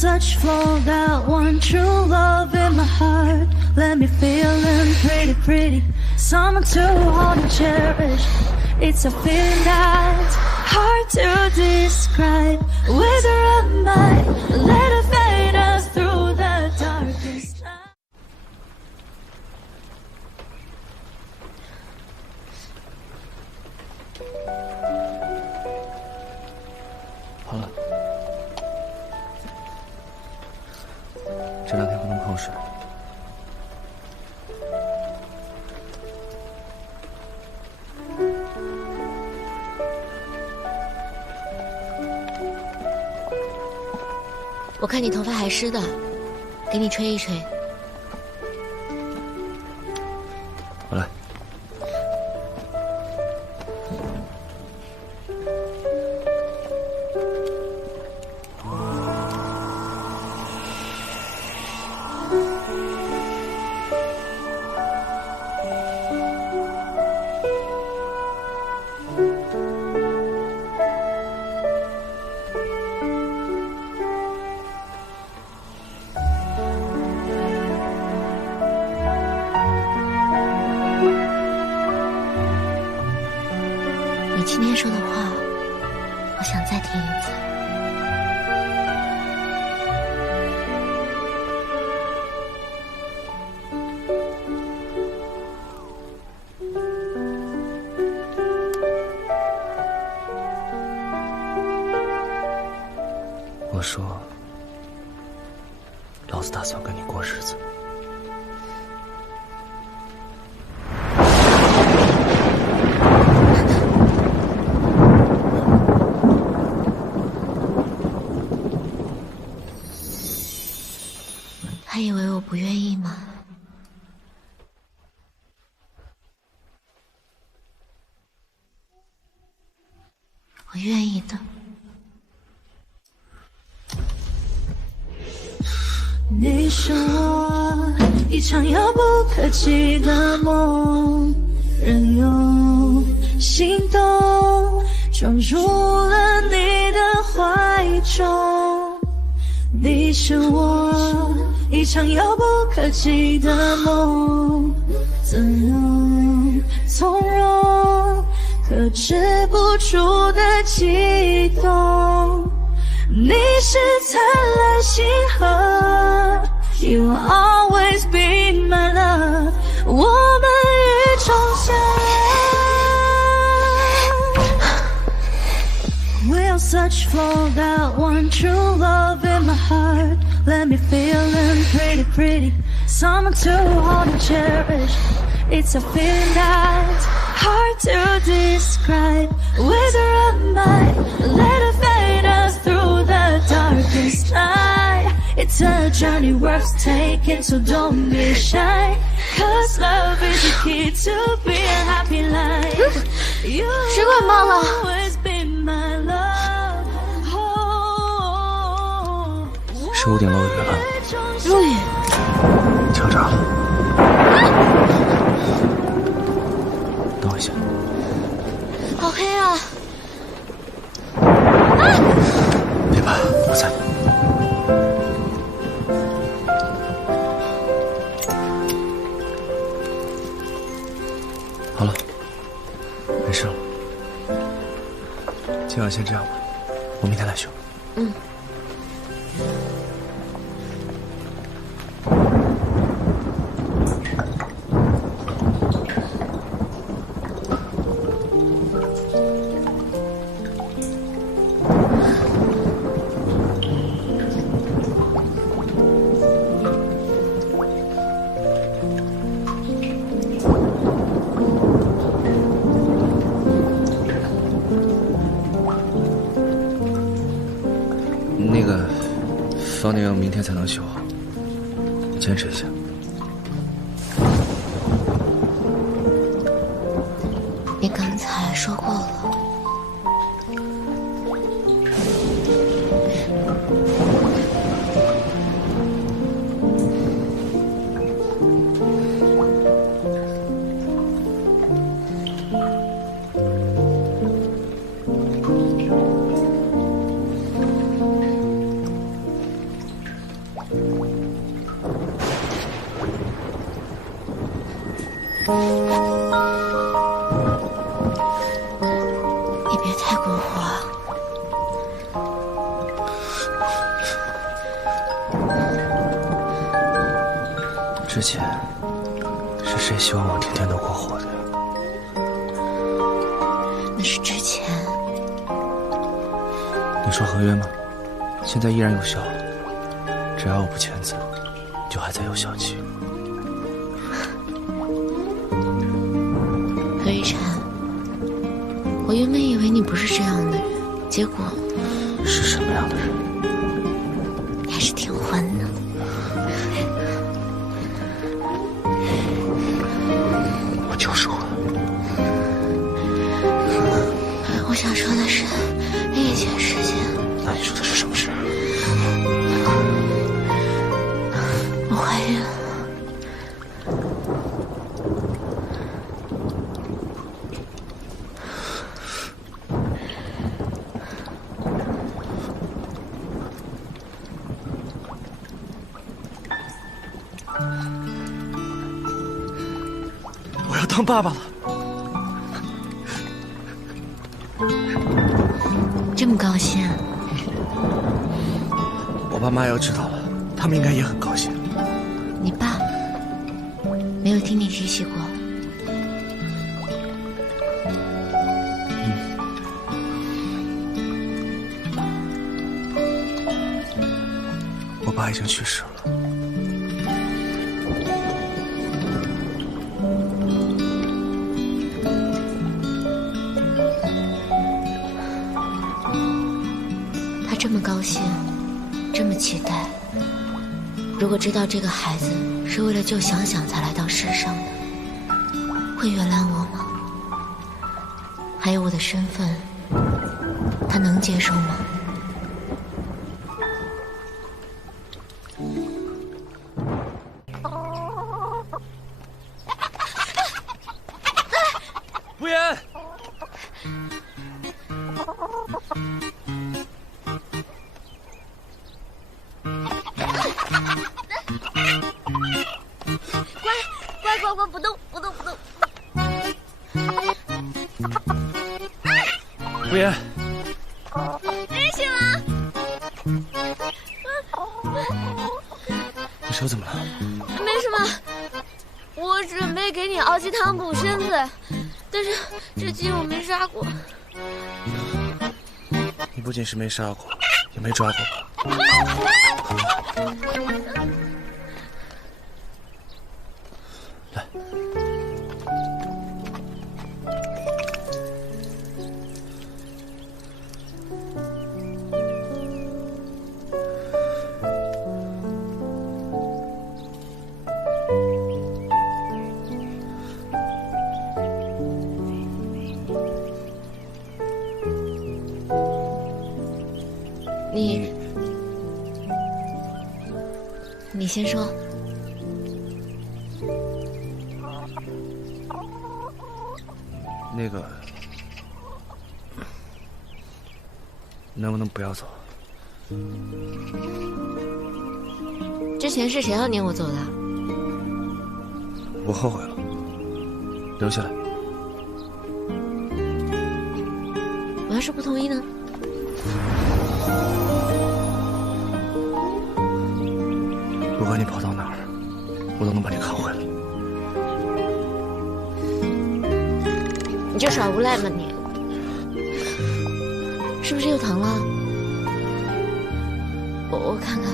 search for that one true love in my heart. Let me feeling pretty, pretty. Someone too hard to cherish. It's a feeling that's hard to describe. Whether I might let it fade us through the darkest night. 好了，这2天不能碰水。我看你头发还湿的，给你吹一吹。我来。你今天说的话，我想再听一次。我说，老子打算跟你过日子。还以为我不愿意吗？我愿意的。你是我一场遥不可及的梦，任由心动闯入了你的怀中。你是我一场遥不可及的梦，怎能从容克制不住的悸动？你是灿烂星河 ，You will always be my love。我们与众相爱。We'll search for that one true love in my heart. Let me feeling pretty, pretty. Someone too hard to cherish. It's a feeling that's hard to describe. Whether I might let it fade us through the darkest night. It's a journey worth taking, so don't be shy. Cause love is the key to be a happy life. You will always be my love. Oh, 15点落雨了，落雨，敲诈了。等我一下。好黑啊！别怕，我在。好了，没事了。今晚先这样吧，我明天来修。嗯。那个房顶要明天才能修好，坚持一下。你刚才说过了。之前是谁希望我天天都过活的呀？那是之前。你说合约吗？现在依然有效，只要我不签字，就还在有效期。何雨辰，我原本以为你不是这样的人，结果是什么样的人？你还是挺混的。我就是混。我想说的是，一件事情。那你说的是什么事？我怀孕了。我要当爸爸了。这么高兴？我爸妈要知道了，他们应该也很高兴。你爸没有听你提起过？我爸已经去世了。他这么高兴，这么期待。如果知道这个孩子是为了救想想才来到世上的，会原谅我吗？还有我的身份，他能接受吗？不言。乖，不动。不言。你醒了？你手怎么了？没什么，我准备给你熬鸡汤补身子，但是这鸡我没杀过。你不仅是没杀过，也没抓过吧？来。你先说。那个，能不能不要走？之前是谁要撵我走的？我后悔了，留下来。我要是不同意呢？不管你跑到哪儿，我都能把你扛回来。你就耍无赖吧你！是不是又疼了？我看看。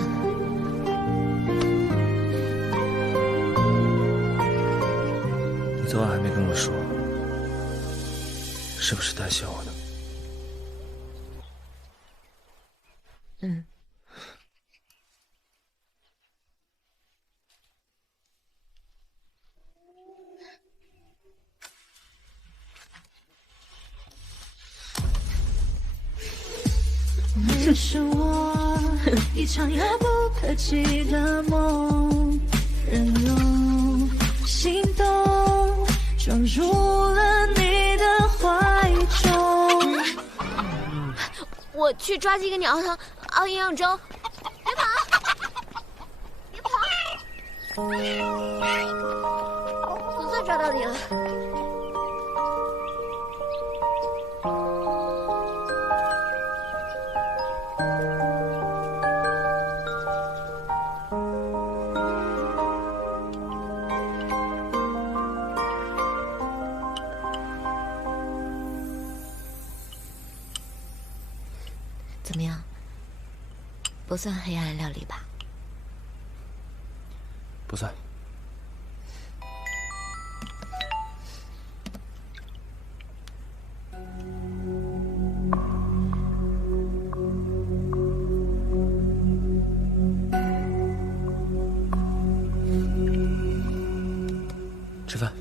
你昨晚还没跟我说，是不是担心我呢？嗯。你是我一场遥不可及的梦，任由心动撞入了你的怀中。我去抓鸡给你熬汤，熬营养粥。别跑！总算抓到你了。怎么样？不算黑暗料理吧？不算。吃饭。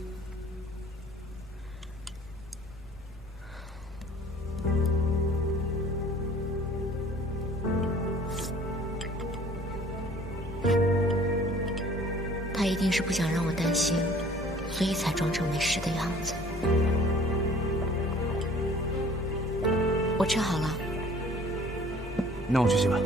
他一定是不想让我担心，所以才装成没事的样子。我吃好了。那我去洗碗。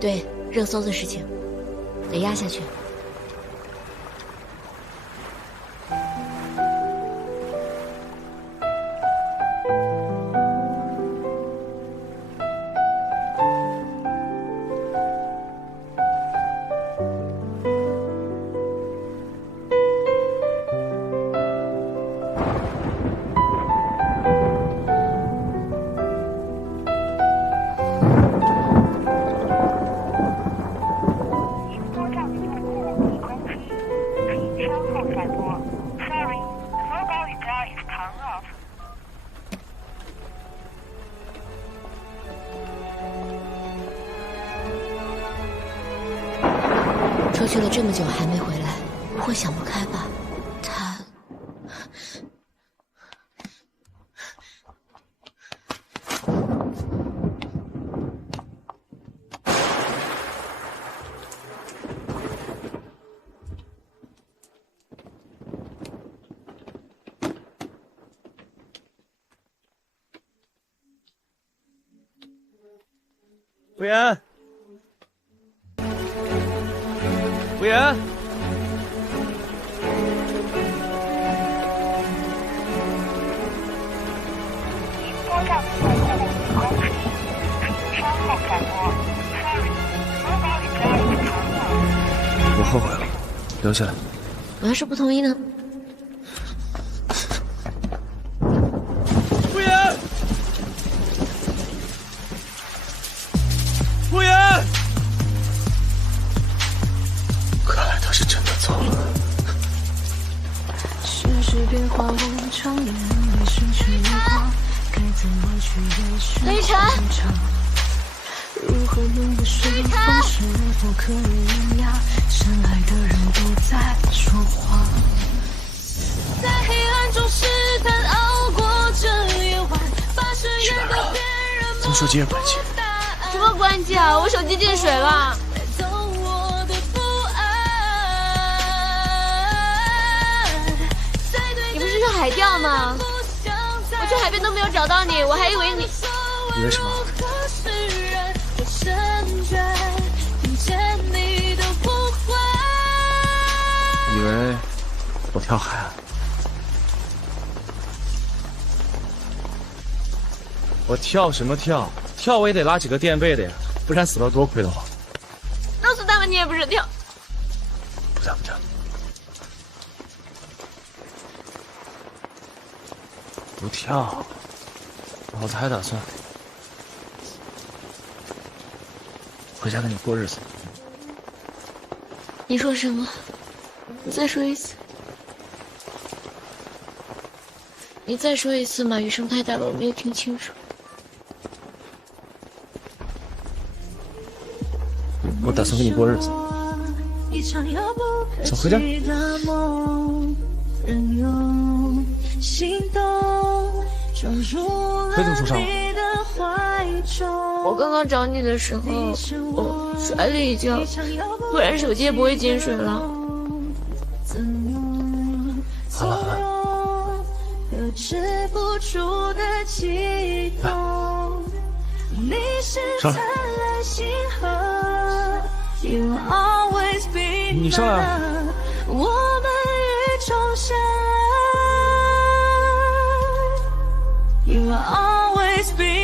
对，热搜的事情得压下去。出去了这么久还没回来，不会想不开吧？他……服务员，服务员，拨打的用户已关机，请稍后再拨。Sorry, mobile data is turned off. 我后悔了，留下来。我要是不同意呢？服务员，服务员，看来他是真的走了。世事变化无常，眼泪失去了光，该怎么去掩饰？雷晨，如何能不顺风？是否可以原谅？深爱的人不再说谎，在黑暗中试探熬过这夜晚，把誓言都辨认怎么手机也关机？什么关机啊？我手机进水了。带走我的不安。你不是去海钓吗？我去海边都没有找到你，我还以为你……以为什么？以为我跳海啊？我跳什么跳？跳我也得拉几个垫背的呀，不然死了多亏的慌。弄死他们你也不是跳。不跳不跳。不跳，老子还打算回家跟你过日子。你说什么？你再说一次。你再说一次嘛，雨声太大了，我没有听清楚。我打算跟你过日子。走，回家。腿怎么受伤了？我刚刚找你的时候，我摔了一跤，突然手机也不会进水了。好了好了，上来。你上来啊。我们与众相爱 You are always always be